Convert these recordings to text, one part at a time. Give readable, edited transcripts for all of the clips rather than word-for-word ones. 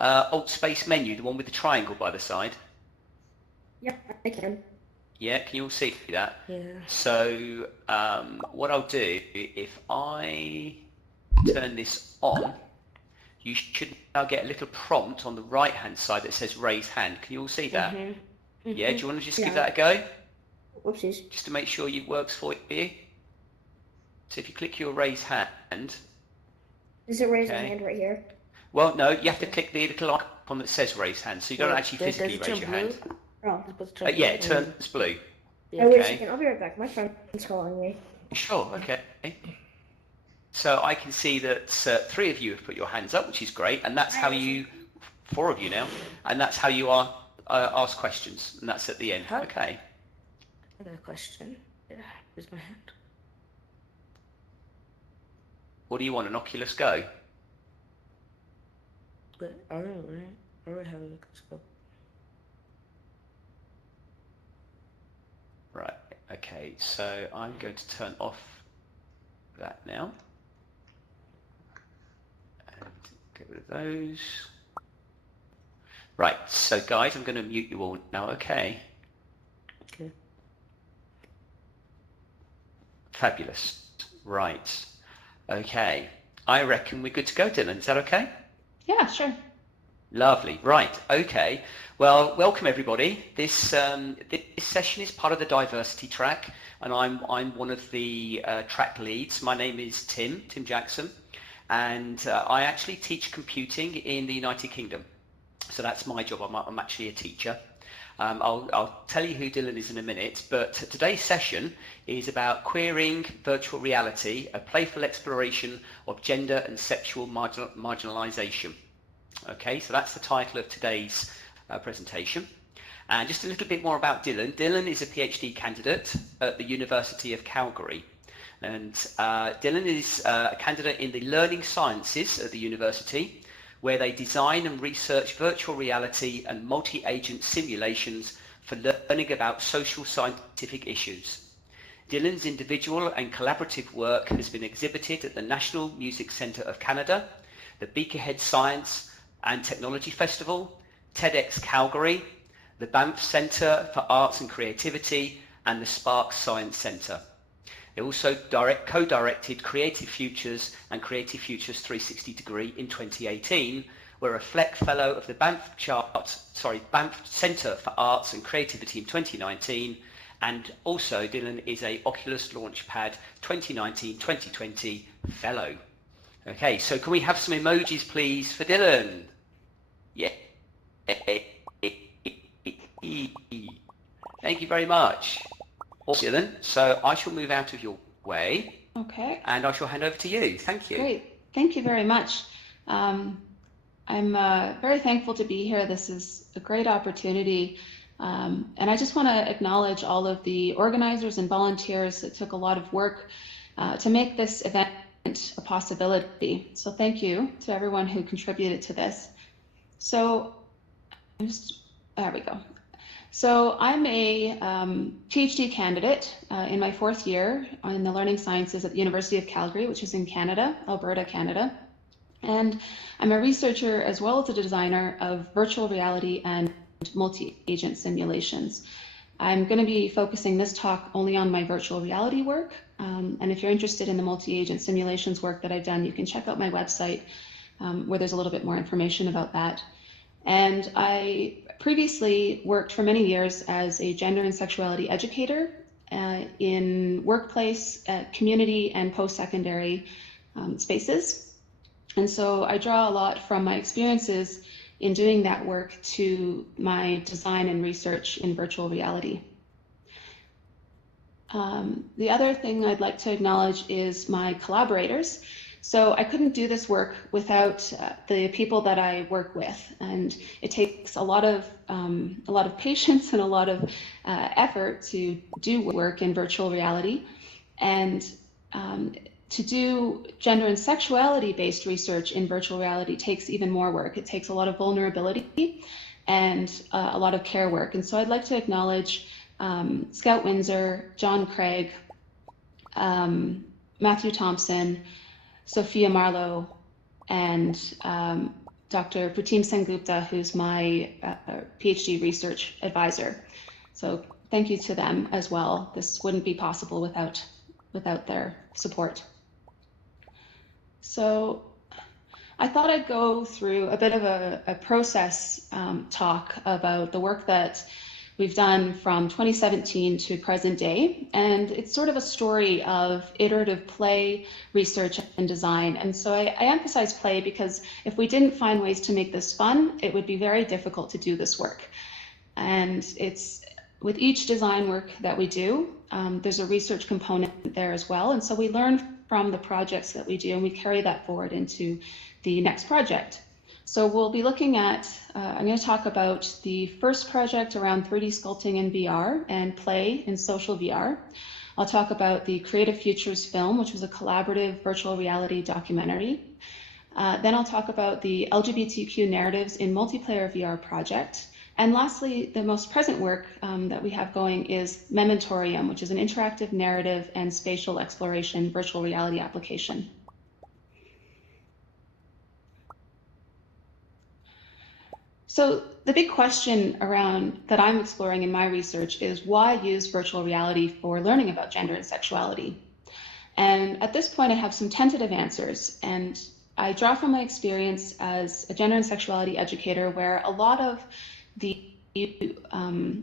Alt space menu, the one with the triangle by the side? Yep, I can. Yeah, can you all see that? Yeah. So what I'll do, if I turn this on, you should now get a little prompt on the right hand side that says raise hand. Can you all see that? Yeah, do you want to just give that a go? Whoopsies. Just to make sure it works for you. So if you click your raise hand. Is it raise a hand right here? Well, no, you have to click the little icon that says raise hand, so you don't actually physically raise your hand. Oh. Yeah, it turns blue. Yeah. Wait a second, I'll be right back. My friend's calling me. Sure, okay. So I can see that 3 of you have put your hands up, which is great, and that's how you, 4 of you now, and that's how you are ask questions, and that's at the end. Okay. I got a question. Yeah, here's my hand. What do you want, an Oculus Go? But I don't know, right? I already have an Oculus Go. Right, okay, so I'm going to turn off that now. And get rid of those. Right, so guys, I'm going to mute you all now, okay? Okay. Fabulous. Right. Okay. I reckon we're good to go, Dylan. Is that okay? Yeah, sure. Lovely. Right. Okay. Well, welcome everybody. This session is part of the diversity track, and I'm one of the track leads. My name is Tim Jackson, and I actually teach computing in the United Kingdom. So that's my job. I'm actually a teacher. I'll tell you who Dylan is in a minute, but today's session is about queering virtual reality, a playful exploration of gender and sexual marginalization. Okay, so that's the title of today's presentation. And just a little bit more about Dylan. Dylan is a PhD candidate at the University of Calgary. And Dylan is a candidate in the learning sciences at the university, where they design and research virtual reality and multi-agent simulations for learning about social scientific issues. Dylan's individual and collaborative work has been exhibited at the National Music Centre of Canada, the Beakerhead Science and Technology Festival, TEDx Calgary, the Banff Centre for Arts and Creativity, and the Spark Science Centre. They also co-directed Creative Futures and Creative Futures 360 Degree in 2018, were a Fleck Fellow of the Banff Centre for Arts and Creativity in 2019, and also Dylan is a Oculus Launchpad 2019-2020 Fellow. Okay, so can we have some emojis please for Dylan? Yeah. Thank you very much. Dylan, so I shall move out of your way. Okay. And I shall hand over to you. Thank you. Great. Thank you very much. I'm very thankful to be here. This is a great opportunity. And I just want to acknowledge all of the organizers and volunteers that took a lot of work to make this event a possibility. So thank you to everyone who contributed to this. So there we go. So I'm a PhD candidate in my 4th year in the learning sciences at the University of Calgary, which is in Canada, Alberta, Canada. And I'm a researcher as well as a designer of virtual reality and multi-agent simulations. I'm going to be focusing this talk only on my virtual reality work. And if you're interested in the multi-agent simulations work that I've done, you can check out my website where there's a little bit more information about that. And I previously worked for many years as a gender and sexuality educator in workplace, community, and post-secondary spaces. And so I draw a lot from my experiences in doing that work to my design and research in virtual reality. The other thing I'd like to acknowledge is my collaborators. So I couldn't do this work without the people that I work with, and it takes a lot of patience and a lot of effort to do work in virtual reality, and to do gender and sexuality based research in virtual reality takes even more work. It takes a lot of vulnerability and a lot of care work. And so I'd like to acknowledge Scout Windsor, John Craig, Matthew Thompson, Sophia Marlowe, and Dr. Pratim Sengupta, who's my PhD research advisor. So thank you to them as well. This wouldn't be possible without their support. So I thought I'd go through a bit of a process talk about the work that we've done from 2017 to present day. And it's sort of a story of iterative play, research, and design. And so I emphasize play because if we didn't find ways to make this fun, it would be very difficult to do this work. And it's with each design work that we do, there's a research component there as well. And so we learn from the projects that we do and we carry that forward into the next project. So we'll be looking at, I'm going to talk about the first project around 3D sculpting in VR and play in social VR. I'll talk about the Creative Futures film, which was a collaborative virtual reality documentary. Then I'll talk about the LGBTQ narratives in multiplayer VR project. And lastly, the most present work that we have going is Mementorium, which is an interactive narrative and spatial exploration virtual reality application. So the big question around that I'm exploring in my research is why use virtual reality for learning about gender and sexuality? And at this point, I have some tentative answers, and I draw from my experience as a gender and sexuality educator, where a lot of the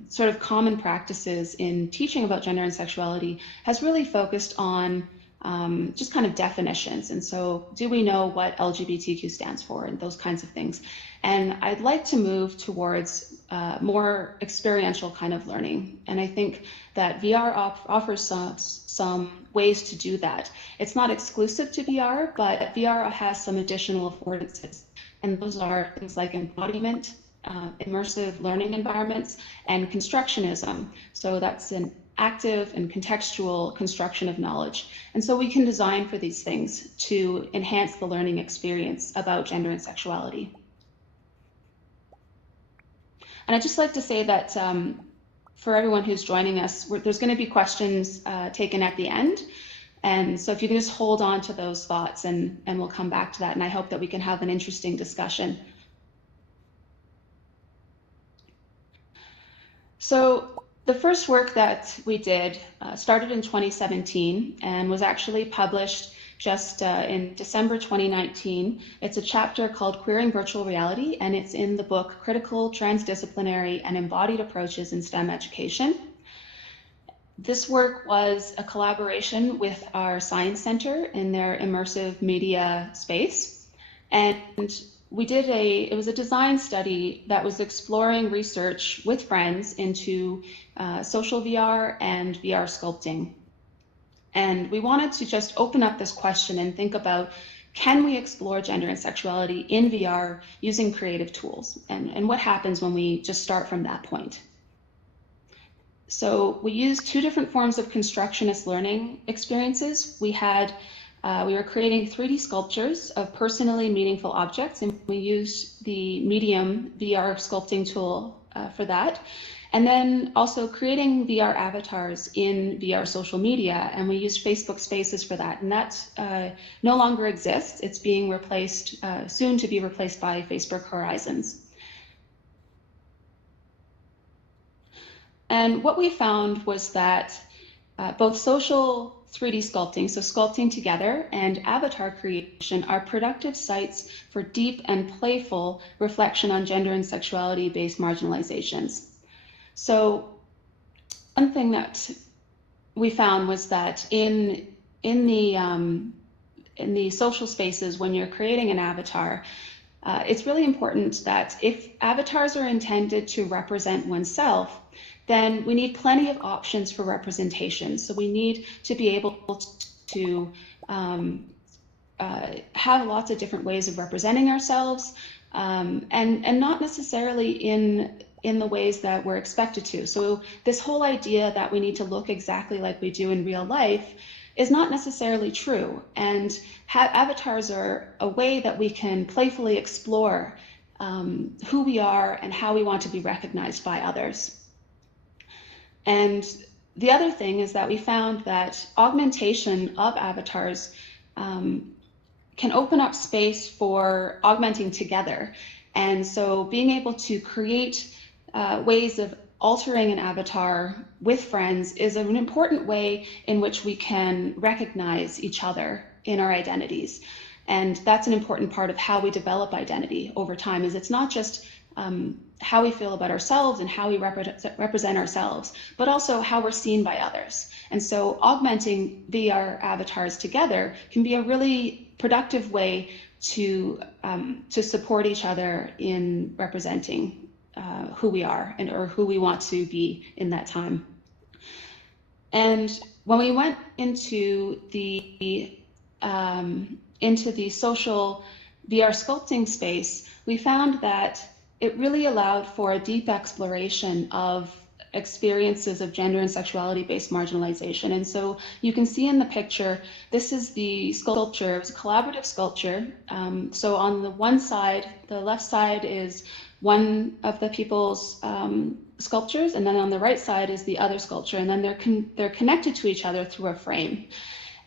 sort of common practices in teaching about gender and sexuality has really focused on just kind of definitions. And so do we know what LGBTQ stands for and those kinds of things? And I'd like to move towards more experiential kind of learning. And I think that VR offers some ways to do that. It's not exclusive to VR, but VR has some additional affordances. And those are things like embodiment, immersive learning environments, and constructionism. So that's an active and contextual construction of knowledge. And so we can design for these things to enhance the learning experience about gender and sexuality. And I'd just like to say that for everyone who's joining us, there's going to be questions taken at the end. And so if you can just hold on to those thoughts and we'll come back to that. And I hope that we can have an interesting discussion. So the first work that we did started in 2017 and was actually published just in December 2019. It's a chapter called Queering Virtual Reality, and it's in the book Critical, Transdisciplinary, and Embodied Approaches in STEM Education. This work was a collaboration with our Science Center in their immersive media space. And we did it was a design study that was exploring research with friends into social VR and VR sculpting. And we wanted to just open up this question and think about, can we explore gender and sexuality in VR using creative tools? And what happens when we just start from that point? So we used two different forms of constructionist learning experiences. We were creating 3D sculptures of personally meaningful objects, and we used the Medium VR sculpting tool for that. And then also creating VR avatars in VR social media, and we used Facebook Spaces for that. And that no longer exists. It's being replaced, soon to be replaced by Facebook Horizons. And what we found was that both social 3D sculpting, so sculpting together, and avatar creation are productive sites for deep and playful reflection on gender and sexuality-based marginalizations. So one thing that we found was that in the social spaces, when you're creating an avatar, it's really important that if avatars are intended to represent oneself, then we need plenty of options for representation. So we need to be able to have lots of different ways of representing ourselves, and not necessarily in the ways that we're expected to. So this whole idea that we need to look exactly like we do in real life is not necessarily true. And avatars are a way that we can playfully explore who we are and how we want to be recognized by others. And the other thing is that we found that augmentation of avatars can open up space for augmenting together. And so being able to create ways of altering an avatar with friends is an important way in which we can recognize each other in our identities. And that's an important part of how we develop identity over time, is it's not just how we feel about ourselves and how we represent ourselves, but also how we're seen by others. And so augmenting VR avatars together can be a really productive way to support each other in representing who we are and or who we want to be in that time. And when we went into the social VR sculpting space, we found that it really allowed for a deep exploration of experiences of gender and sexuality based marginalization. And so you can see in the picture, this is the sculpture. It was a collaborative sculpture. So on the one side, the left side is one of the people's sculptures, and then on the right side is the other sculpture, and then they're connected to each other through a frame.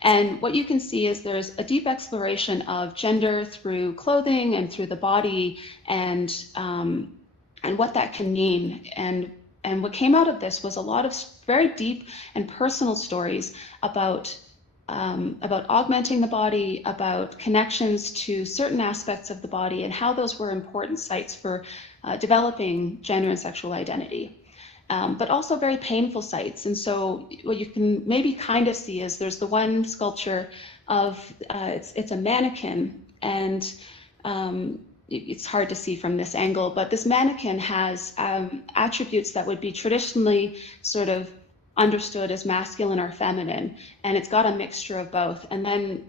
And what you can see is there's a deep exploration of gender through clothing and through the body, and what that can mean. And what came out of this was a lot of very deep and personal stories about augmenting the body, about connections to certain aspects of the body, and how those were important sites for developing gender and sexual identity. But also very painful sites. And so what you can maybe kind of see is there's the one sculpture of, it's a mannequin, and it's hard to see from this angle, but this mannequin has attributes that would be traditionally sort of understood as masculine or feminine, and it's got a mixture of both. And then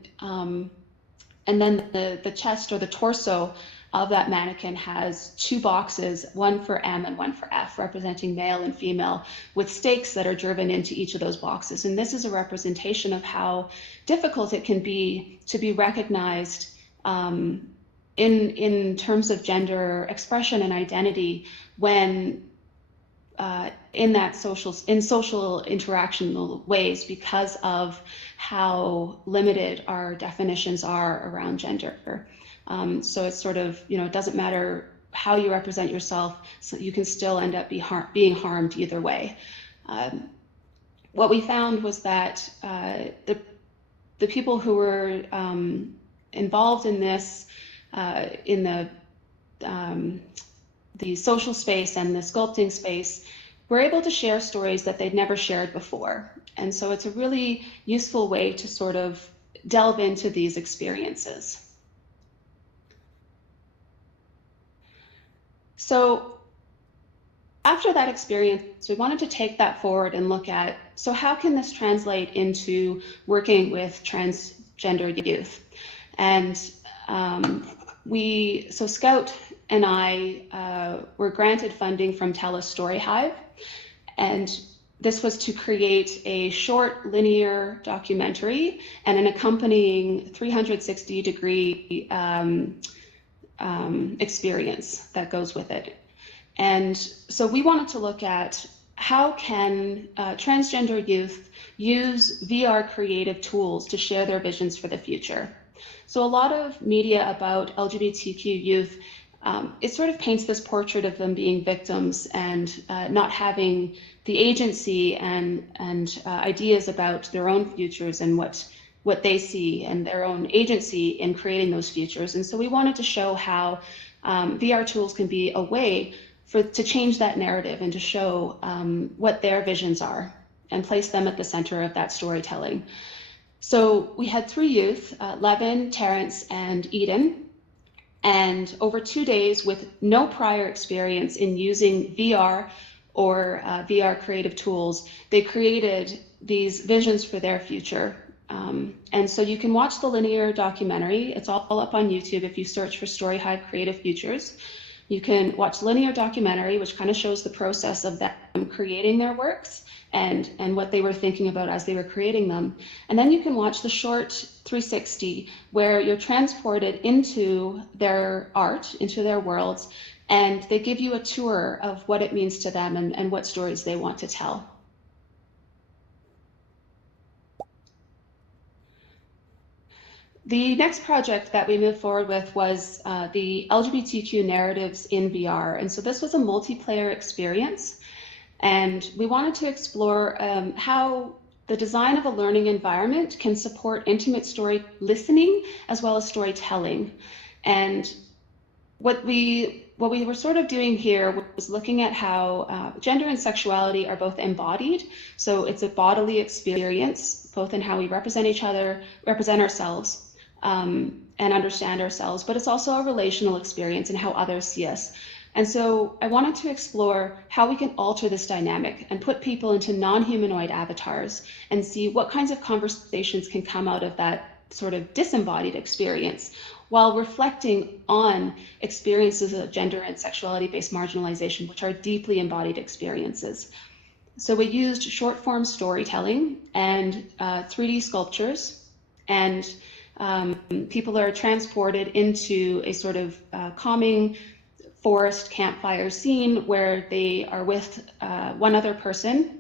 the chest or the torso of that mannequin has two boxes, one for M and one for F, representing male and female, with stakes that are driven into each of those boxes. And this is a representation of how difficult it can be to be recognized in terms of gender expression and identity when in social interactional ways, because of how limited our definitions are around gender. So it's sort of, it doesn't matter how you represent yourself, so you can still end up being harmed either way. What we found was that the people who were involved in this, in the social space and the sculpting space, were able to share stories that they'd never shared before. And so it's a really useful way to sort of delve into these experiences. So after that experience, we wanted to take that forward and look at, so how can this translate into working with transgender youth? And so Scout and I were granted funding from TELUS Story Hive, and this was to create a short linear documentary and an accompanying 360-degree experience that goes with it. And so we wanted to look at how can transgender youth use VR creative tools to share their visions for the future. So a lot of media about LGBTQ youth, it sort of paints this portrait of them being victims and not having the agency and ideas about their own futures and what they see and their own agency in creating those futures. And so we wanted to show how VR tools can be a way to change that narrative and to show what their visions are and place them at the center of that storytelling. So we had 3 youth, Levin, Terrence, and Eden. And over 2 days, with no prior experience in using VR or VR creative tools, they created these visions for their future. And so you can watch the linear documentary. It's all up on YouTube if you search for Story Hive Creative Futures. You can watch linear documentary, which kind of shows the process of them creating their works and what they were thinking about as they were creating them. And then you can watch the short 360, where you're transported into their art, into their worlds, and they give you a tour of what it means to them and what stories they want to tell. The next project that we moved forward with was the LGBTQ narratives in VR. And so this was a multiplayer experience. And we wanted to explore how the design of a learning environment can support intimate story listening as well as storytelling. And what we were sort of doing here was looking at how gender and sexuality are both embodied. So it's a bodily experience, both in how we represent each other, represent ourselves, and understand ourselves, but it's also a relational experience in how others see us. And so I wanted to explore how we can alter this dynamic and put people into non-humanoid avatars and see what kinds of conversations can come out of that sort of disembodied experience, while reflecting on experiences of gender and sexuality-based marginalization, which are deeply embodied experiences. So we used short-form storytelling and 3D sculptures, and people are transported into a sort of calming forest campfire scene where they are with one other person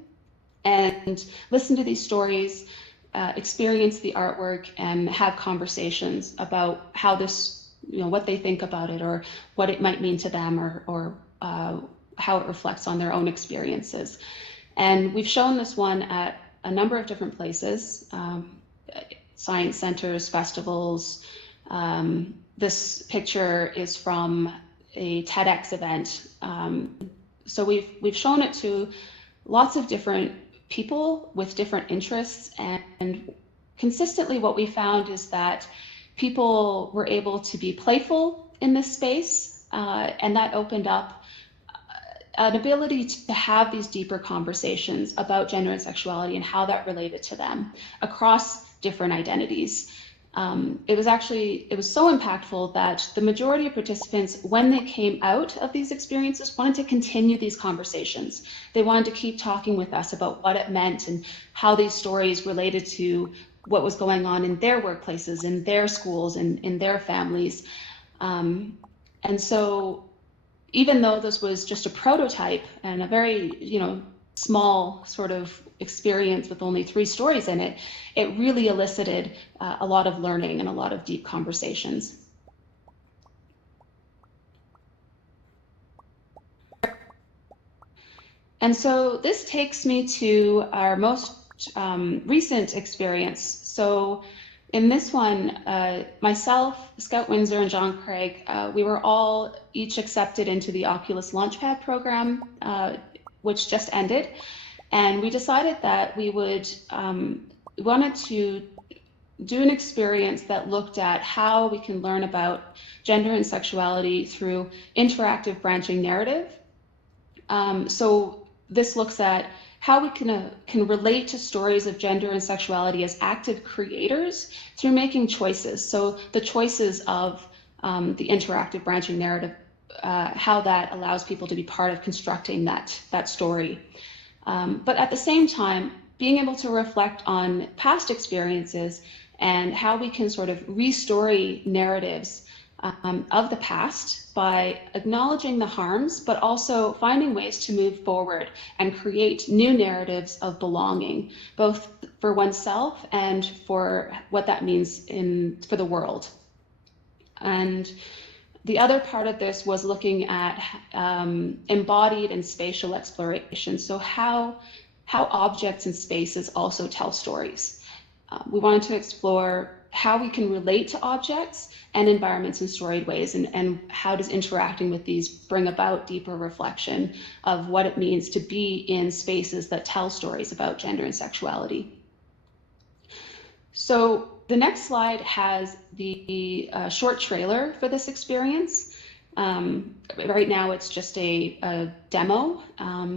and listen to these stories, experience the artwork, and have conversations about how this, what they think about it, or what it might mean to them, or how it reflects on their own experiences. And we've shown this one at a number of different places, science centers, festivals. This picture is from a TEDx event. So we've shown it to lots of different people with different interests, and consistently what we found is that people were able to be playful in this space, and that opened up an ability to have these deeper conversations about gender and sexuality and how that related to them across different identities. It was so impactful that the majority of participants, when they came out of these experiences, wanted to continue these conversations. They wanted to keep talking with us about what it meant and how these stories related to what was going on in their workplaces, in their schools, and in their families. And so even though this was just a prototype and a very, small sort of experience with only 3 stories in it, it really elicited a lot of learning and a lot of deep conversations. And so this takes me to our most recent experience. So in this one, myself, Scout Windsor, and John Craig, we were all each accepted into the Oculus Launchpad program, which just ended. And we decided that we wanted to do an experience that looked at how we can learn about gender and sexuality through interactive branching narrative. So this looks at how we can relate to stories of gender and sexuality as active creators through making choices. So the choices of the interactive branching narrative, how that allows people to be part of constructing that story. But at the same time, being able to reflect on past experiences and how we can sort of restory narratives of the past by acknowledging the harms, but also finding ways to move forward and create new narratives of belonging, both for oneself and for what that means for the world. And the other part of this was looking at embodied and spatial exploration. So how objects and spaces also tell stories. We wanted to explore how we can relate to objects and environments in storied ways, and how does interacting with these bring about deeper reflection of what it means to be in spaces that tell stories about gender and sexuality. So the next slide has the short trailer for this experience. Right now it's just a demo,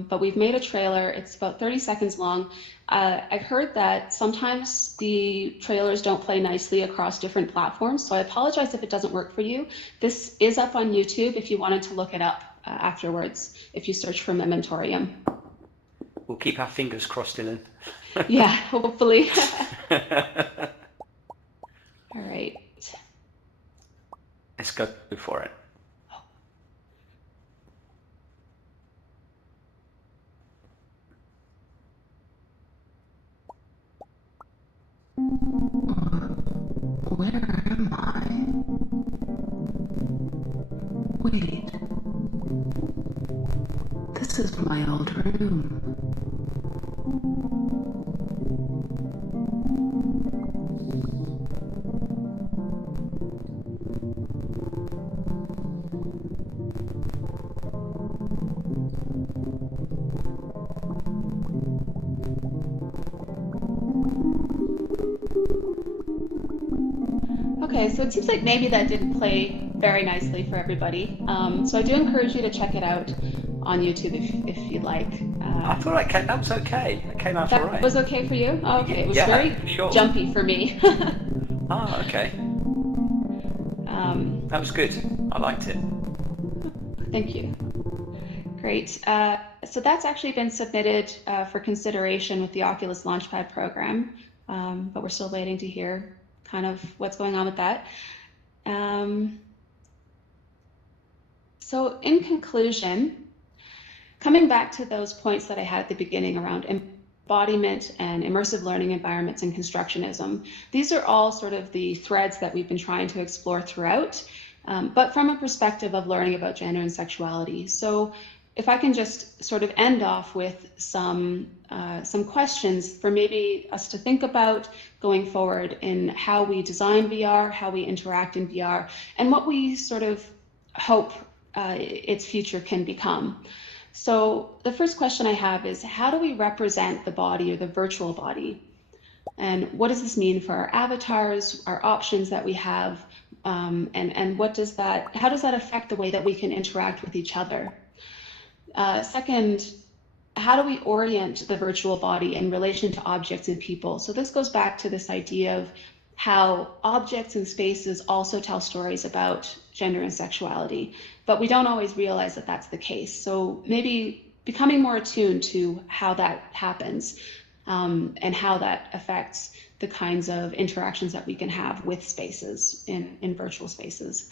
but we've made a trailer. It's about 30 seconds long. I've heard that sometimes the trailers don't play nicely across different platforms, so I apologize if it doesn't work for you. This is up on YouTube if you wanted to look it up afterwards, if you search for Mementorium. We'll keep our fingers crossed, Dylan. Yeah, hopefully. All right. Let's go for it. Where Wait, this is my old room. Okay, so it seems like maybe that didn't play very nicely for everybody. So I do encourage you to check it out on YouTube if you'd like. I thought that was okay. That came out all That right. was okay for you? Oh, okay, it was Yeah, very sure. jumpy for me. Ah, okay. That was good. I liked it. Thank you. Great. So that's actually been submitted for consideration with the Oculus Launchpad program, but we're still waiting to hear kind of what's going on with that. So in conclusion, coming back to those points that I had at the beginning around embodiment and immersive learning environments and constructionism, these are all sort of the threads that we've been trying to explore throughout, but from a perspective of learning about gender and sexuality. So if I can just sort of end off with some questions for maybe us to think about going forward in how we design VR, how we interact in VR, and what we sort of hope its future can become. So the first question I have is, how do we represent the body or the virtual body? And what does this mean for our avatars, our options that we have, and how does that affect the way that we can interact with each other? Second, how do we orient the virtual body in relation to objects and people? So this goes back to this idea of how objects and spaces also tell stories about gender and sexuality, but we don't always realize that that's the case. So maybe becoming more attuned to how that happens, and how that affects the kinds of interactions that we can have with spaces in virtual spaces.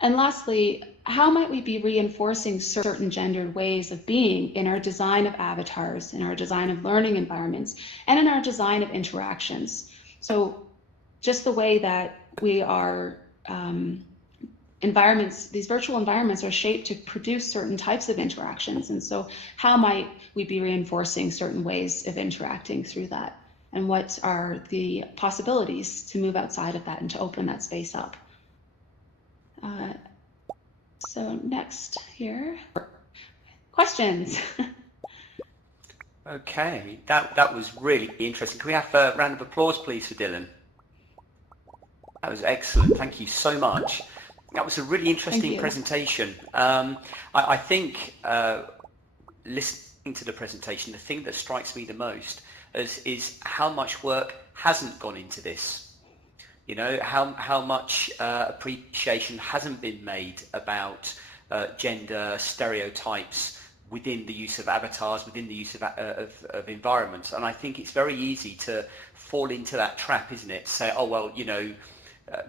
And lastly, how might we be reinforcing certain gendered ways of being in our design of avatars, in our design of learning environments, and in our design of interactions? So just the way that we are these virtual environments are shaped to produce certain types of interactions. And so how might we be reinforcing certain ways of interacting through that? And what are the possibilities to move outside of that and to open that space up? So next here, questions. Okay, that was really interesting. Can we have a round of applause, please, for Dylan? That was excellent. Thank you so much. That was a really interesting presentation. I think listening to the presentation, the thing that strikes me the most is how much work hasn't gone into this. You know, how much appreciation hasn't been made about gender stereotypes within the use of avatars, within the use of environments. And I think it's very easy to fall into that trap, isn't it? Say, oh, well, you know,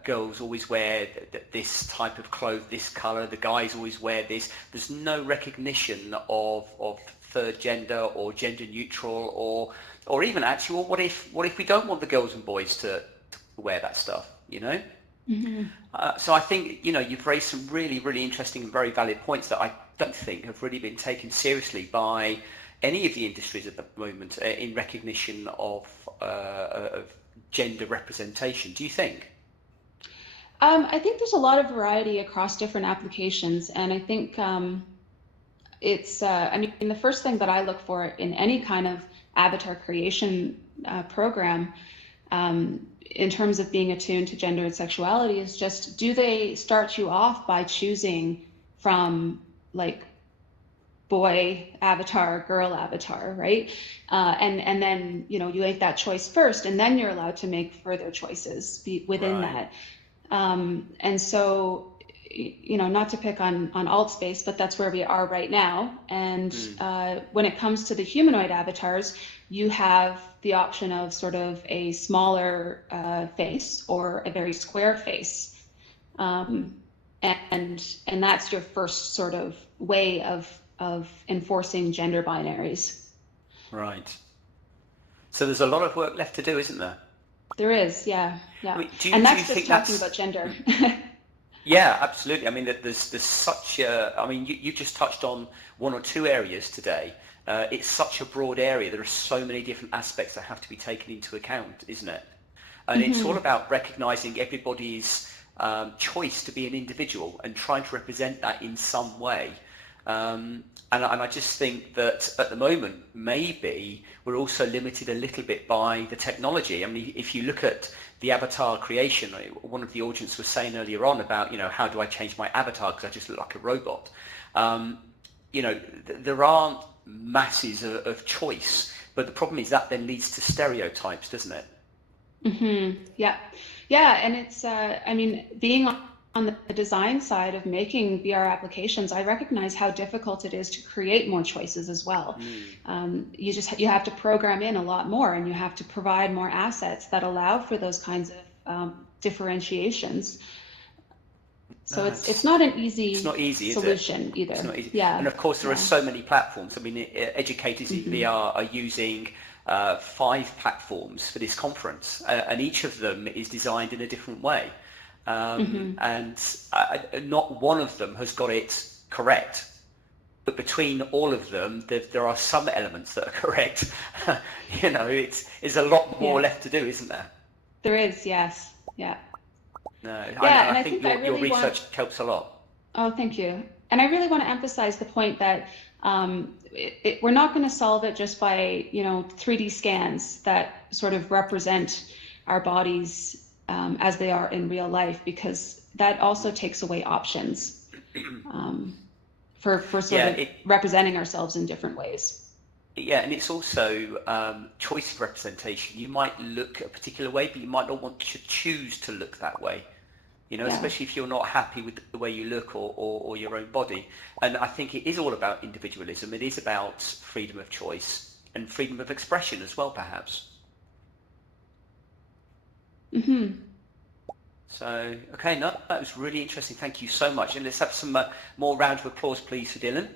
girls always wear this type of clothes, this color, the guys always wear this. There's no recognition of third gender or gender neutral or even actually, well, what if we don't want the girls and boys to wear that stuff, you know? Mm-hmm. So I think, you know, you've raised some really, really interesting and very valid points that I don't think have really been taken seriously by any of the industries at the moment in recognition of gender representation. Do you think? I think there's a lot of variety across different applications, and I think it's, I mean, the first thing that I look for in any kind of avatar creation program, in terms of being attuned to gender and sexuality, is just, do they start you off by choosing from like boy avatar, girl avatar, right? And then, you know, you make that choice first, and then you're allowed to make further choices within that. And so, you know, not to pick on alt space, but that's where we are right now. And when it comes to the humanoid avatars, you have the option of sort of a smaller face or a very square face. And that's your first sort of way of enforcing gender binaries. Right. So there's a lot of work left to do, isn't there? There is, yeah. I mean, And that's just talking about gender. Yeah, absolutely. I mean, there's such a, I mean, you just touched on one or two areas today. It's such a broad area. There are so many different aspects that have to be taken into account, isn't it? And it's all about recognizing everybody's choice to be an individual and trying to represent that in some way. And I just think that at the moment, maybe we're also limited a little bit by the technology. I mean, if you look at the avatar creation, one of the audience was saying earlier on about, how do I change my avatar because I just look like a robot? There aren't masses of choice, but the problem is that then leads to stereotypes, doesn't it? Yeah. Yeah. And it's, I mean, being on the design side of making VR applications, I recognize how difficult it is to create more choices as well. You have to program in a lot more, and you have to provide more assets that allow for those kinds of differentiations. So No, it's not an it's not easy easy, is it? solution It's either. not easy. Yeah. And of course, there are Yeah. so many platforms. I mean, educators in VR are using 5 platforms for this conference, and each of them is designed in a different way. And not one of them has got it correct. But between all of them, there are some elements that are correct. It's a lot more Yeah. left to do, isn't there? There is, yes. Yeah. No, Yeah, and I I think think I your really want. research helps a lot. Oh, thank you. And I really want to emphasize the point that we're not going to solve it just by, 3D scans that sort of represent our bodies as they are in real life, because that also takes away options for sort Yeah, of representing ourselves in different ways. Yeah, and it's also choice of representation. You might look a particular way, but you might not want to choose to look that way. Yeah. Especially if you're not happy with the way you look or your own body. And I think it is all about individualism. It is about freedom of choice and freedom of expression as well, perhaps. So, okay, no, that was really interesting. Thank you so much. And let's have some more round of applause, please, for Dylan.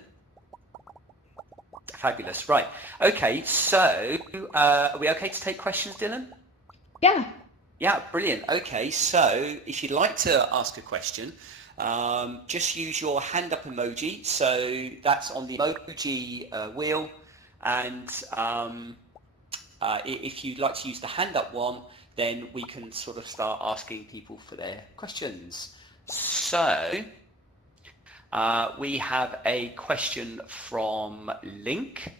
Fabulous. Right. Okay, so are we okay to take questions, Dylan? Yeah. Yeah, brilliant. Okay, so if you'd like to ask a question, just use your hand up emoji. So that's on the emoji wheel. And if you'd like to use the hand up one, then we can sort of start asking people for their questions. So we have a question from Link.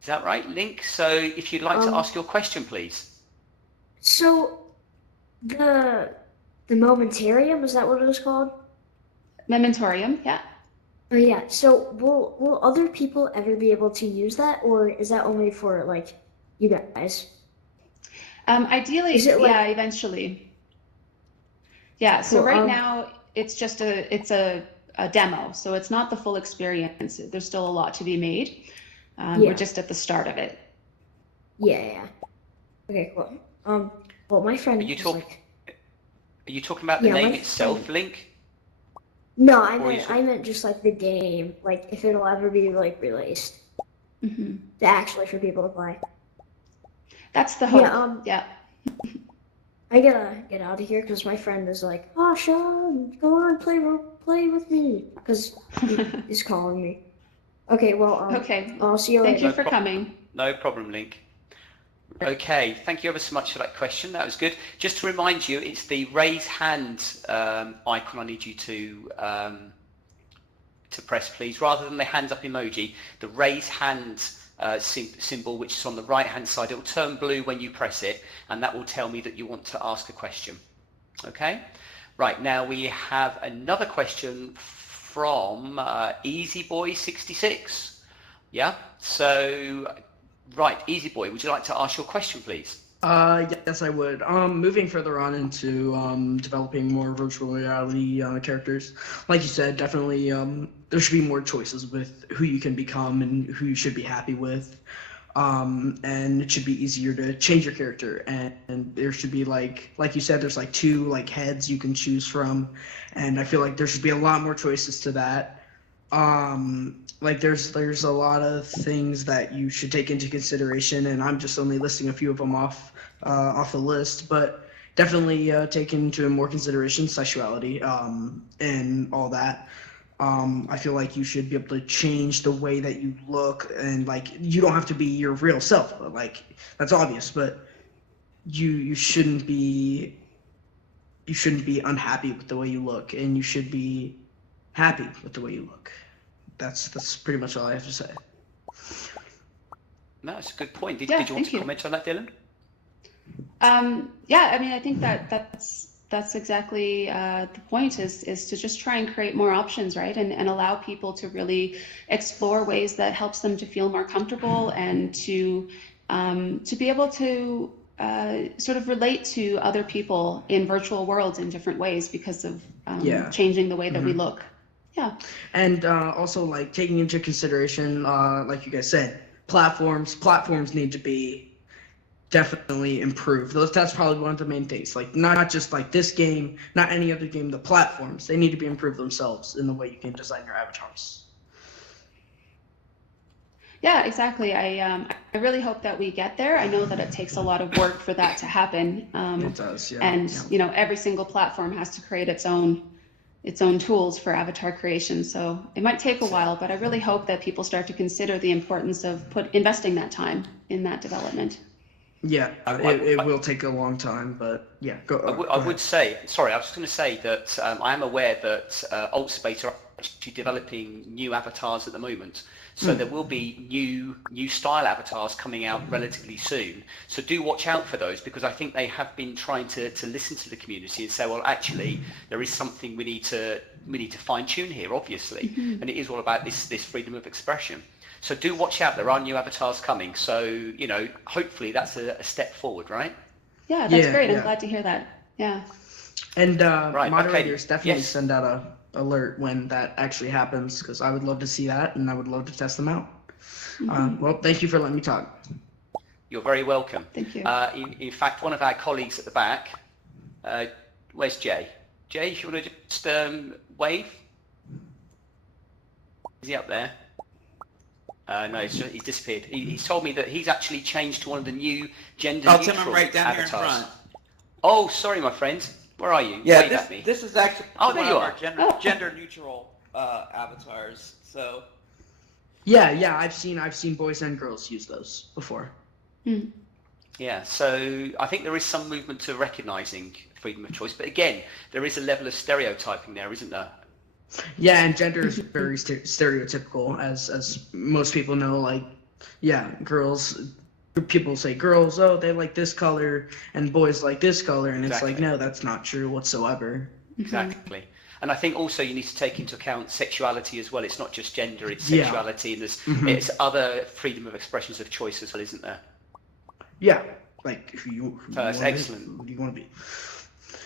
Is that right, Link? So if you'd like to ask your question, please. So the momentarium, is that what it was called? Mementorium, yeah. Oh yeah. So will other people ever be able to use that, or is that only for like you guys? Ideally, Is it like yeah, eventually. Yeah, so cool? right now it's just a demo, so it's not the full experience. There's still a lot to be made. We're Yeah. just at the start of it. Yeah. Okay, cool. Well, my friend Are you was talk- like, Are you talking about the yeah, name my itself, friend. Link? No, Or are you I meant just like the game, like if it'll ever be like released hmm to actually for people to play. That's the Yeah. hope. Yeah. I gotta get out of here because my friend is like, "Oh, Sean, go on, play with me," because he's calling me. Okay, well, Okay. I'll see you Thank you later. for coming. No problem, Link. Okay, thank you ever so much for that question. That was good. Just to remind you, it's the raise hand icon I need you to press, please, rather than the hands up emoji. The raise hand symbol, which is on the right hand side, it will turn blue when you press it, and that will tell me that you want to ask a question. Okay, right, now we have another question from EasyBoy66. Yeah, so right, Easy Boy, would you like to ask your question, please? Yes, I would. Moving further on into developing more virtual reality characters, like you said, definitely there should be more choices with who you can become and who you should be happy with. And it should be easier to change your character, and there should be like you said, there's like 2 like heads you can choose from, and I feel like there should be a lot more choices to that. Like there's a lot of things that you should take into consideration, and I'm just only listing a few of them off the list, but definitely take into more consideration sexuality and all that. I feel like you should be able to change the way that you look, and like you don't have to be your real self, but like that's obvious. But you shouldn't be unhappy with the way you look, and you should be happy with the way you look. That's pretty much all I have to say. No, that's a good point. Did Yeah, you want thank to you. comment on that, Dylan? Yeah, I mean, I think that's exactly the point is to just try and create more options, right? And allow people to really explore ways that helps them to feel more comfortable and to be able to sort of relate to other people in virtual worlds in different ways because of Yeah. changing the way that we Mhm. look. Yeah. And also like taking into consideration, like you guys said, platforms need to be definitely improved. That's probably one of the main things. Like not just like this game, not any other game. The platforms, they need to be improved themselves in the way you can design your avatars. Yeah, exactly. I really hope that we get there. I know that it takes a lot of work for that to happen. It does, yeah. And Yeah. you know, every single platform has to create its own tools for avatar creation. So it might take a while, but I really hope that people start to consider the importance of investing that time in that development. Yeah, it will take a long time, but yeah, I go would ahead. say, sorry, I was just going to say that I am aware that Altspace are actually developing new avatars at the moment. So there will be new style avatars coming out relatively soon. So do watch out for those, because I think they have been trying to listen to the community and say, well, actually, there is something we need to fine tune here, obviously, and it is all about this freedom of expression. So do watch out. There are new avatars coming. So hopefully that's a step forward, right? Yeah, that's Yeah, great. I'm yeah. glad to hear that. Yeah. And Right. Okay. moderators definitely Yes. send out a alert when that actually happens, because I would love to see that, and I would love to test them out. Well, thank you for letting me talk. You're very welcome. Thank you. In fact, one of our colleagues at the back, where's Jay? Jay, if you want to just wave? Is he up there? No, he's disappeared. He's told me that he's actually changed to one of the new gender neutral Tim, I'm right down avatars. here in front. Oh, sorry, my friend. Where are you? Yeah, Wave at me. this is actually Oh, there one you of are. our gender neutral avatars. So Yeah, I've seen boys and girls use those before. Yeah, so I think there is some movement to recognising freedom of choice, but again, there is a level of stereotyping there, isn't there? Yeah, and gender is very stereotypical, as most people know. Like, yeah, people say girls, oh, they like this color, and boys like this color, and it's like, Exactly. no, that's not true whatsoever. Exactly. And I think also you need to take into account sexuality as well. It's not just gender, it's Yeah. sexuality, and it's other freedom of expressions of choice as well, isn't there? Yeah, like That's excellent. Who do you want to be?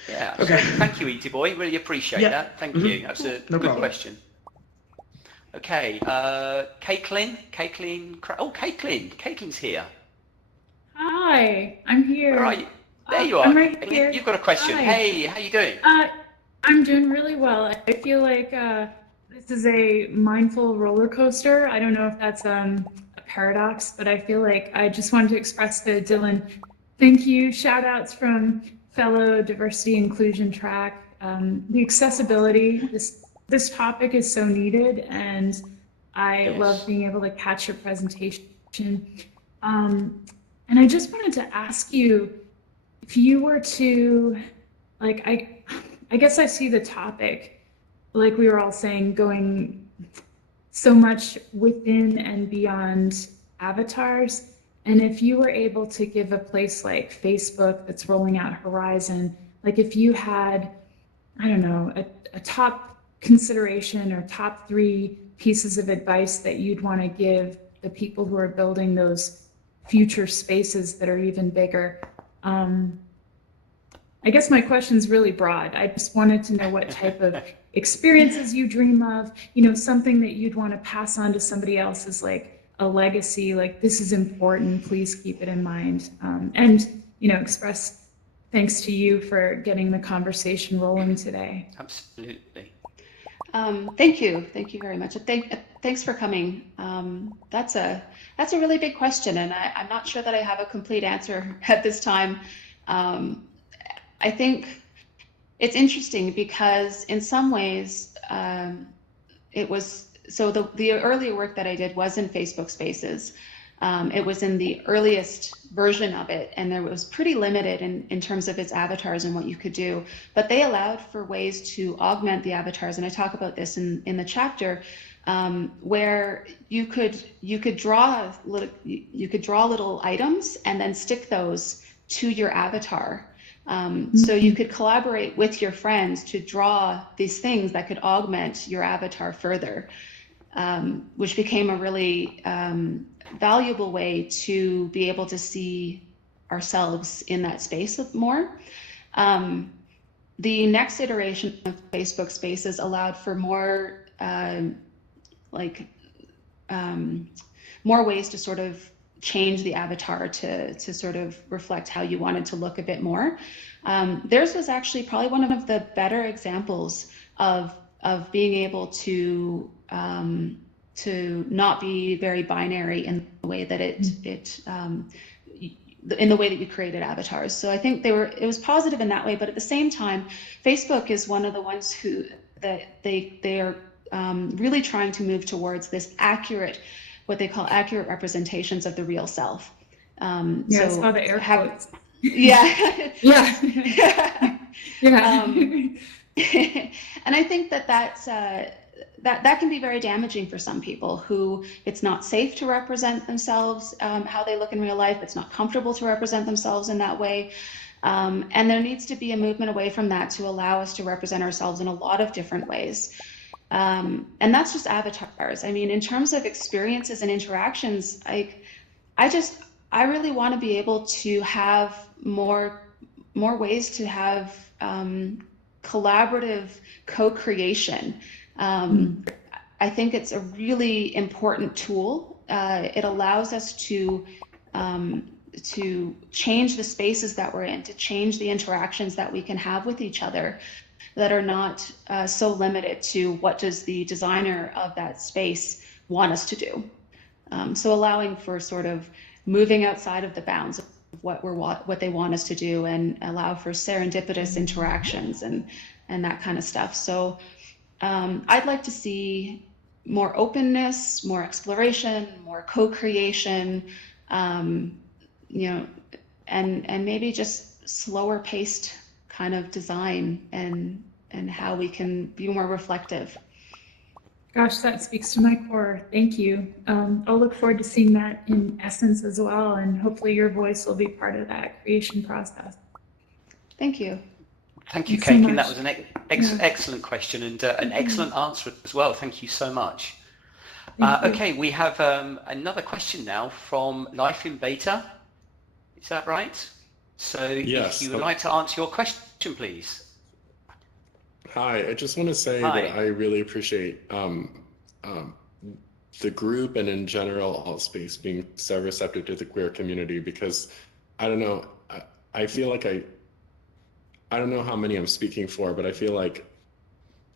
Yeah. Okay. So thank you, E.T. Boy. Really appreciate Yeah. that. Thank you. That's a No good problem. question. Okay. Caitlin. Caitlin's here. Hi, I'm here. Where are you? There you are. I'm right here. You've got a question. Hi. Hey, how you doing? I'm doing really well. I feel like this is a mindful roller coaster. I don't know if that's a paradox, but I feel like I just wanted to express to Dylan, thank you. Shout outs from fellow diversity inclusion track. The accessibility, this topic is so needed, and I Yes. love being able to catch your presentation. And I just wanted to ask you, if you were to, like, I guess I see the topic, like we were all saying, going so much within and beyond avatars. And if you were able to give a place like Facebook that's rolling out Horizon, like if you had, I don't know, a top consideration or top 3 pieces of advice that you'd want to give the people who are building those future spaces that are even bigger. I guess my question's really broad. I just wanted to know what type of experiences you dream of, something that you'd want to pass on to somebody else as like a legacy, like this is important, please keep it in mind. And, express thanks to you for getting the conversation rolling today. Absolutely. Thank you very much. Thanks for coming. That's a really big question, and I'm not sure that I have a complete answer at this time. I think it's interesting because in some ways, it was, so the earlier work that I did was in Facebook Spaces. It was in the earliest version of it, and it was pretty limited in terms of its avatars and what you could do. But they allowed for ways to augment the avatars, and I talk about this in the chapter, where you could draw little items and then stick those to your avatar. So you could collaborate with your friends to draw these things that could augment your avatar further, which became a really valuable way to be able to see ourselves in that space more. The next iteration of Facebook Spaces allowed for more more ways to sort of change the avatar to sort of reflect how you wanted to look a bit more. Theirs was actually probably one of the better examples of being able to not be very binary in the way that in the way that you created avatars. So I think it was positive in that way, but at the same time, Facebook is one of the ones they are really trying to move towards this what they call accurate representations of the real self. Yeah, so I saw the air quotes. Yeah. Yeah. Yeah. And I think that can be very damaging for some people who it's not safe to represent themselves how they look in real life. It's not comfortable to represent themselves in that way. And there needs to be a movement away from that to allow us to represent ourselves in a lot of different ways. And that's just avatars. I mean, in terms of experiences and interactions, I really want to be able to have more ways to have collaborative co-creation. I think it's a really important tool. It allows us to change the spaces that we're in, to change the interactions that we can have with each other that are not so limited to what does the designer of that space want us to do. So allowing for sort of moving outside of the bounds of what they want us to do, and allow for serendipitous interactions and that kind of stuff. So I'd like to see more openness, more exploration, more co-creation, and maybe just slower paced kind of design and how we can be more reflective. Gosh, that speaks to my core. Thank you. I'll look forward to seeing that in essence as well, and hopefully your voice will be part of that creation process. Thank you. Thank you, Thanks so Caitlin. much. That was an excellent question and an excellent answer as well. Thank you so much. Okay, we have another question now from Life in Beta. Is that right? So Yes. If you would like to answer your question, please. Hi, I just want to say Hi. that I really appreciate the group and in general all space being so receptive to the queer community, because I don't know, I feel like I don't know how many I'm speaking for, but I feel like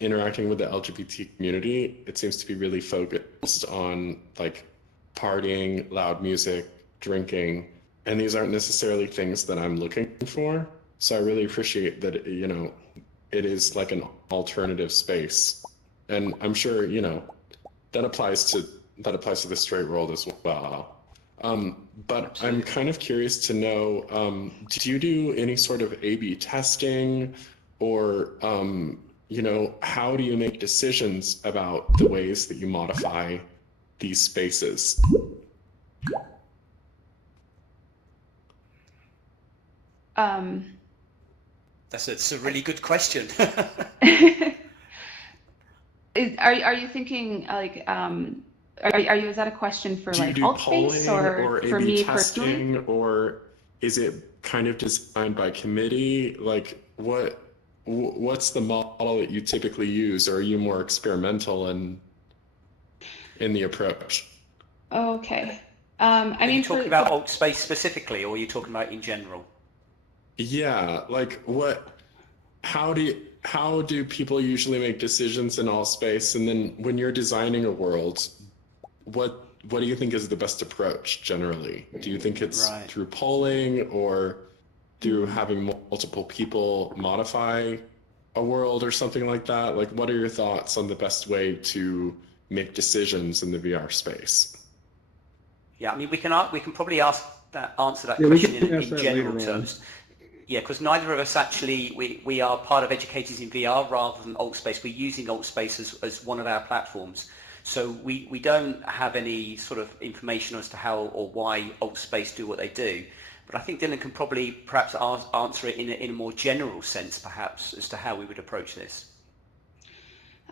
interacting with the LGBT community, it seems to be really focused on like partying, loud music, drinking, and these aren't necessarily things that I'm looking for. So I really appreciate that, it is like an alternative space. And I'm sure, that applies to the straight world as well. But I'm kind of curious to know, do you do any sort of A/B testing, or, how do you make decisions about the ways that you modify these spaces? That's a really good question. Are you thinking like is that a question for Do you like do alt space polling or for A/B me testing, personally? or is it kind of designed by committee? Like what's the model that you typically use, or are you more experimental in the approach? Okay. Are I you mean, talking about alt space specifically, or are you talking about in general? Yeah, like how do people usually make decisions in all space? And then when you're designing a world, what do you think is the best approach generally? Do you think it's Right. through polling, or through having multiple people modify a world or something like that? Like, what are your thoughts on the best way to make decisions in the VR space? Yeah, I mean, we can probably answer that Yeah, we question can in ask that general later on. terms. Yeah, because neither of us actually, we are part of Educators in VR rather than AltSpace. We're using AltSpace as one of our platforms. So we don't have any sort of information as to how or why AltSpace do what they do. But I think Dylan can probably perhaps answer it in a more general sense, perhaps, as to how we would approach this.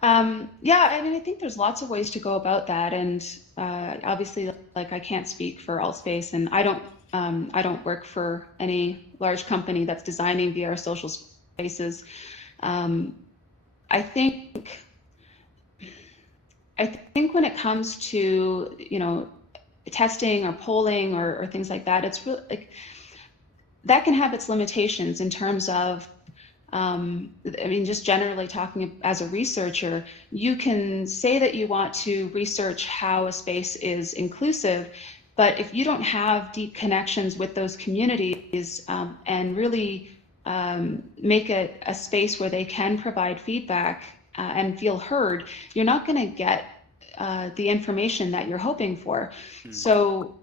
Yeah, I mean, I think there's lots of ways to go about that, and obviously, like I can't speak for AltSpace, and I don't work for any large company that's designing VR social spaces. I think when it comes to, you know, testing or polling or things like that, it's really like that can have its limitations in terms of, I mean, just generally talking as a researcher, you can say that you want to research how a space is inclusive, but if you don't have deep connections with those communities and really make it a space where they can provide feedback and feel heard, you're not going to get the information that you're hoping for. So,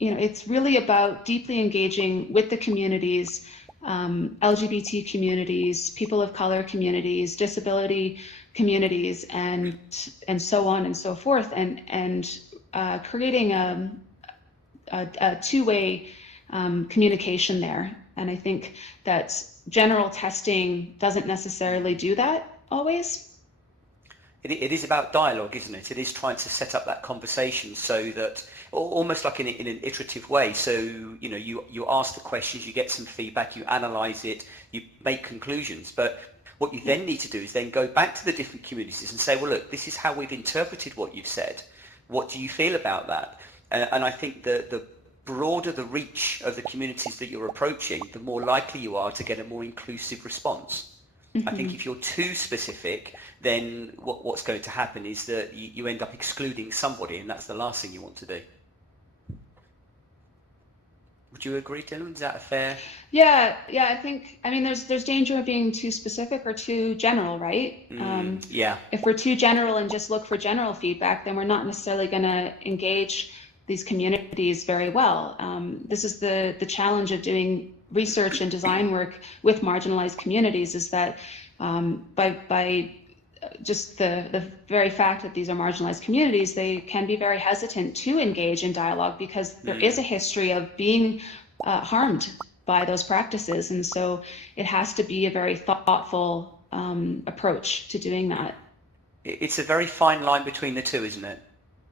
you know, it's really about deeply engaging with the communities, LGBT communities, people of color communities, disability communities, and so on and so forth, and creating a two-way communication there. And I think that general testing doesn't necessarily do that always. It is about dialogue, isn't it? It is trying to set up that conversation so that, almost like in an iterative way. So, you know, you ask the questions, you get some feedback, you analyze it, you make conclusions. But what you then need to do is then go back to the different communities and say, well, look, this is how we've interpreted what you've said. What do you feel about that? And I think the broader the reach of the communities that you're approaching, the more likely you are to get a more inclusive response. I think if you're too specific, then what's going to happen is that you end up excluding somebody, and that's the last thing you want to do. Would you agree, Dylan? Is that a fair? Yeah, I think, I mean, there's danger of being too specific or too general, right? Yeah. If we're too general and just look for general feedback, then we're not necessarily going to engage these communities very well. This is the challenge of doing research and design work with marginalized communities, is that by just the very fact that these are marginalized communities, they can be very hesitant to engage in dialogue because there is a history of being harmed by those practices. And so it has to be a very thoughtful approach to doing that. It's a very fine line between the two, isn't it?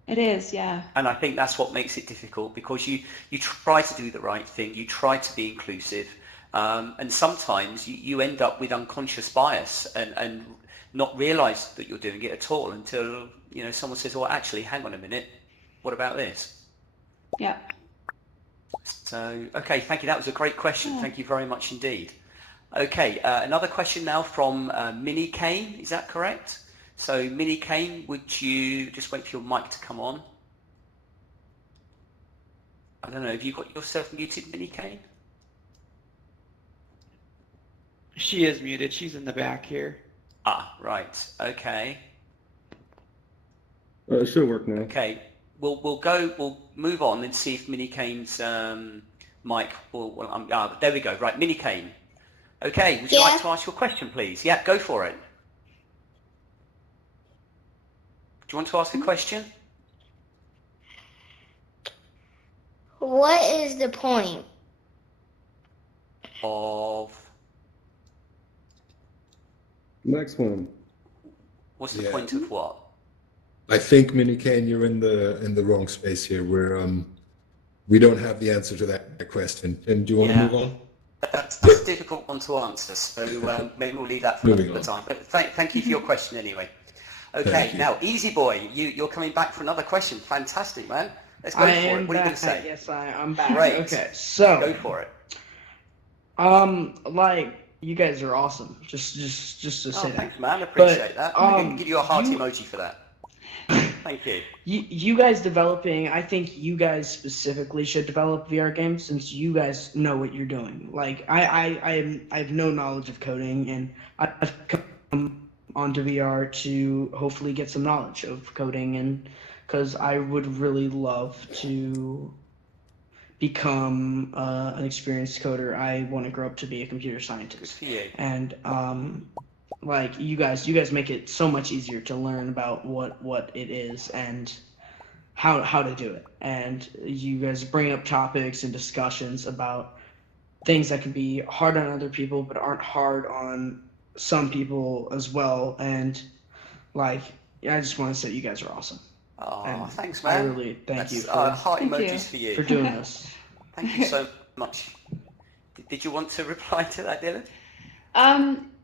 It is, yeah. And I think that's what makes it difficult, because you try to do the right thing, you try to be inclusive, and sometimes you end up with unconscious bias and not realize that you're doing it at all until, you know, someone says, well, actually, hang on a minute, what about this? Yeah. So, okay, thank you. That was a great question. Thank you very much indeed. Okay, another question now from Minnie Kane, is that correct? So, Minnie Kane, would you just wait for your mic to come on? I don't know, have you got yourself muted, Minnie Kane? She is muted. She's in the back here. Ah, right. Okay. It should work now. Okay. We'll move on and see if Minnie Kane's mic will. There we go. Right, Minnie Kane. Okay. Would you like to ask your question, please? Yeah, go for it. Do you want to ask a question? What is the point Of Next one. what's the point of what? I think, Minnie Kane, you're in the wrong space here. We don't have the answer to that question. Tim, do you want to move on? That's a difficult one to answer, so maybe we'll leave that for another time. But thank you for your question anyway. Okay, now, Easy Boy, you're coming back for another question. Fantastic, man. Let's go for it. What are you going to say? Yes, I'm back. Great. Okay, so Go for it. like, you guys are awesome. Just to say that. Thanks, man. I appreciate that. I can give you a heart emoji for that. Thank you. You guys developing, I think you guys specifically should develop VR games since you guys know what you're doing. Like I have no knowledge of coding, and I've come onto VR to hopefully get some knowledge of coding, and because I would really love to become an experienced coder. I want to grow up to be a computer scientist. Good for you. And like you guys make it so much easier to learn about what it is and how to do it. And you guys bring up topics and discussions about things that can be hard on other people but aren't hard on some people as well. And like I just want to say you guys are awesome. Oh, And thanks, I man. really thank you Heart Thank emojis you. for you. for doing this. Thank you so much. Did you want to reply to that, Dylan?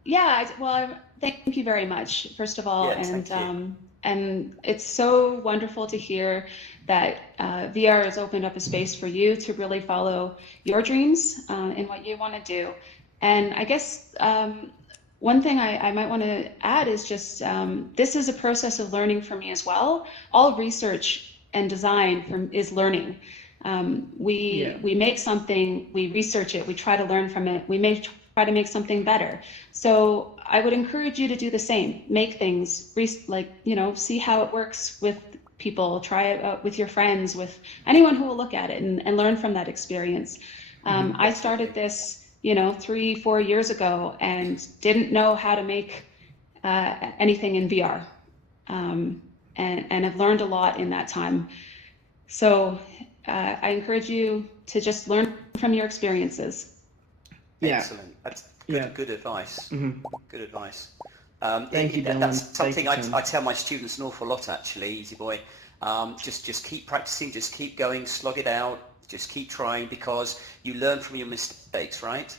Yeah, well, thank you very much, first of all, Yeah, thank you. and it's so wonderful to hear that VR has opened up a space for you to really follow your dreams and what you want to do. And I guess one thing I might want to add is just this is a process of learning for me as well. All research and design is learning. We make something, we research it, we try to learn from it, we may try to make something better. So I would encourage you to do the same. Make things, see how it works with people, try it out with your friends, with anyone who will look at it and learn from that experience. I started this 3-4 years ago and didn't know how to make anything in VR, and have learned a lot in that time. So I encourage you to just learn from your experiences. Yeah. Excellent. That's good advice. Mhm. Good advice. Thank you, Dylan. That's Thank something you, Tim. I tell my students an awful lot, actually, Easy Boy. Just keep practicing, just keep going, slog it out, just keep trying, because you learn from your mistakes, right?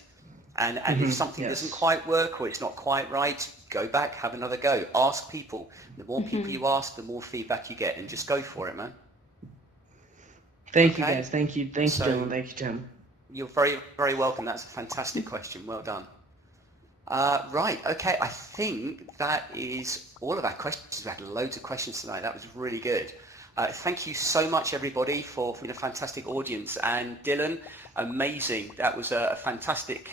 And if something Yes. doesn't quite work or it's not quite right, go back, have another go. Ask people. The more people you ask, the more feedback you get, and just go for it, man. Thank you Okay. guys. Thank you, Dylan. Thank you, Tim. You're very, very welcome. That's a fantastic question. Well done. Right, okay, I think that is all of our questions. We had loads of questions tonight. That was really good. Thank you so much, everybody, for being a fantastic audience. And Dylan, amazing. That was a fantastic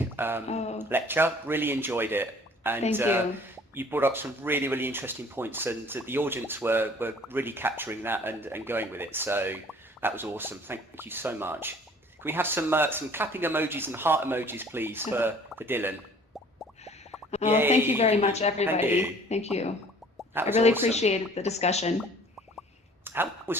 lecture. Really enjoyed it. And Thank you. You brought up some really, really interesting points, and the audience were really capturing that and going with it. So that was awesome. Thank you so much. Can we have some clapping emojis and heart emojis, please, for Dylan? Oh, thank you very Yay. much, everybody. Thank you. I really appreciated the discussion. That was